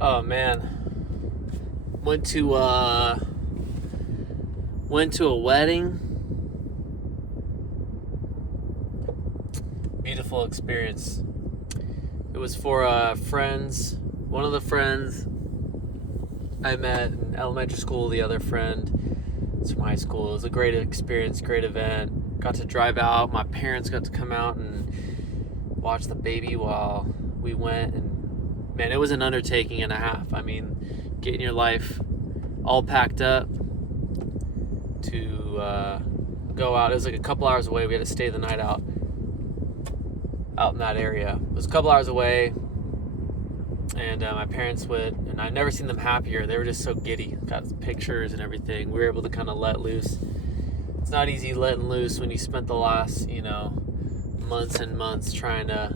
Oh man, went to a wedding. Beautiful experience. It was for friends. One of the friends I met in elementary school. The other friend is from high school. It was a great experience, great event. Got to drive out. My parents got to come out and watch the baby while we went, and man, it was an undertaking and a half. I mean, getting your life all packed up to go out. It was like a couple hours away. We had to stay the night out in that area. It was a couple hours away, and my parents went, and I've never seen them happier. They were just so giddy. Got pictures and everything. We were able to kind of let loose. It's not easy letting loose when you spent the last, months and months trying to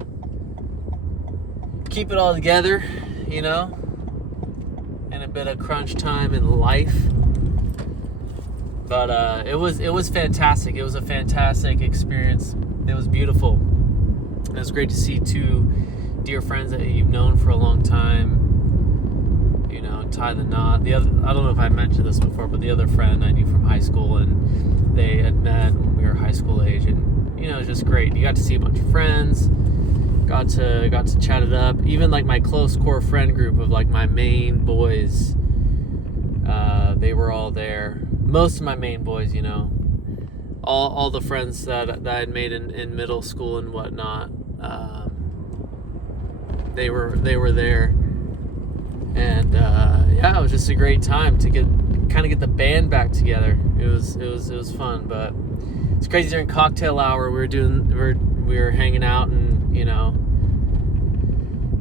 keep it all together, and a bit of crunch time in life. But it was fantastic. It was a fantastic experience. It was beautiful. It was great to see two dear friends that you've known for a long time, tie the knot. I don't know if I mentioned this before, but the other friend I knew from high school, and they had met when we were high school age, and it was just great. You got to see a bunch of friends, got to chat it up. Even like my close core friend group of like my main boys, they were all there. Most of my main boys, all the friends that I had made in middle school and whatnot, they were there, and it was just a great time to get the band back together. It was fun, but it's crazy. During cocktail hour, we were hanging out, and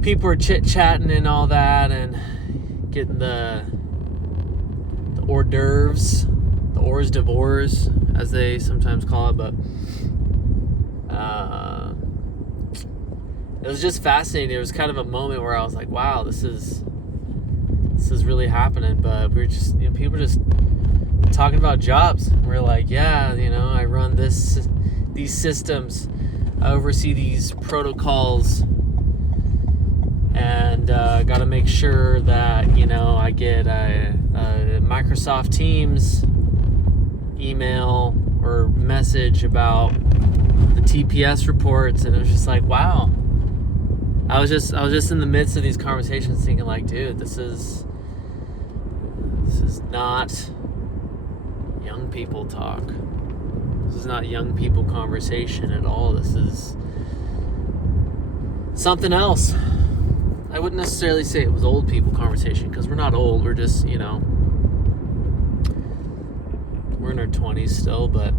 people were chit-chatting and all that, and getting the hors d'oeuvres, the hors d'oeuvres, as they sometimes call it. But it was just fascinating. It was kind of a moment where I was like, wow, this is really happening. But we were just, people were just talking about jobs. We're like, yeah, I run these systems, I oversee these protocols, and got to make sure that I get a Microsoft Teams email or message about the TPS reports. And it was just like, wow. I was just in the midst of these conversations thinking like, dude, this is not young people talk. This is not young people conversation at all. This is something else. I wouldn't necessarily say it was old people conversation, because we're not old. We're just, we're in our 20s still, but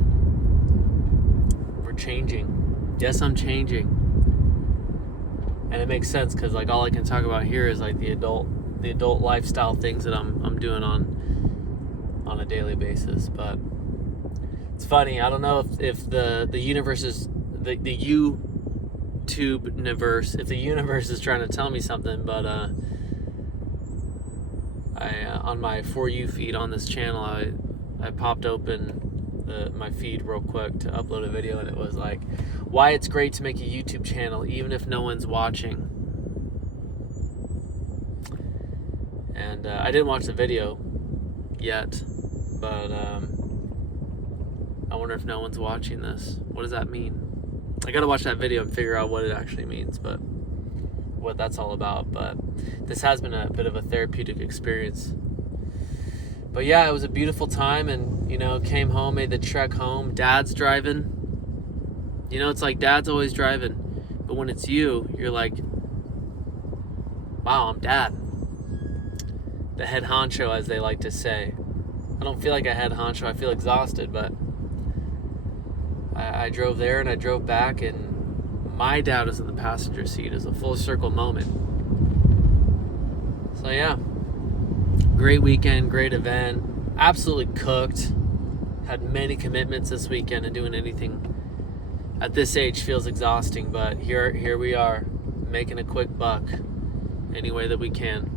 we're changing. Yes, I'm changing. And it makes sense, because like all I can talk about here is like the adult lifestyle things that I'm doing on a daily basis. But it's funny. I don't know if the universe is the YouTube universe, if the universe is trying to tell me something. But I on my For You feed on this channel, I popped open my feed real quick to upload a video, and it was like, why it's great to make a YouTube channel even if no one's watching. And I didn't watch the video yet, but I wonder if no one's watching this. What does that mean? I gotta watch that video and figure out what it actually means, but what that's all about. But this has been a bit of a therapeutic experience. But yeah, it was a beautiful time, and came home, made the trek home. Dad's driving. It's like Dad's always driving, but when it's you're like, wow, I'm Dad. The head honcho, as they like to say. I don't feel like a head honcho. I feel exhausted, but I drove there and I drove back, and my dad was in the passenger seat. It was a full circle moment. So yeah, great weekend, great event. Absolutely cooked. Had many commitments this weekend, and doing anything at this age feels exhausting, but here we are, making a quick buck any way that we can.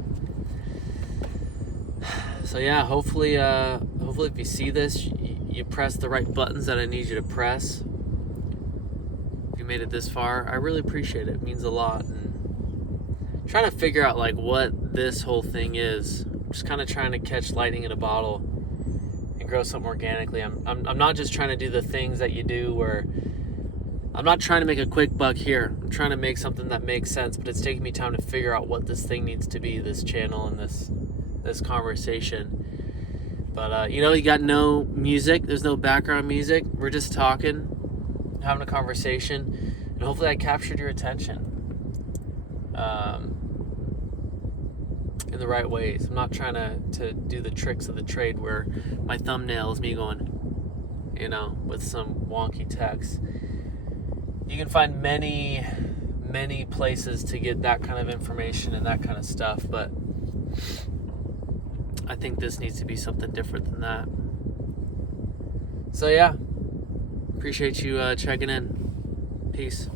So yeah, hopefully if you see this, you press the right buttons that I need you to press. If you made it this far, I really appreciate it. It means a lot. And trying to figure out like what this whole thing is. I'm just kind of trying to catch lightning in a bottle and grow something organically. I'm not just trying to do the things that you do where I'm not trying to make a quick buck here. I'm trying to make something that makes sense, but it's taking me time to figure out what this thing needs to be, this channel and this conversation. But you got no music, there's no background music. We're just talking, having a conversation, and hopefully I captured your attention in the right ways. I'm not trying to do the tricks of the trade where my thumbnail is me going, with some wonky text. You can find many, many places to get that kind of information and that kind of stuff, but I think this needs to be something different than that. So yeah, appreciate you checking in. Peace.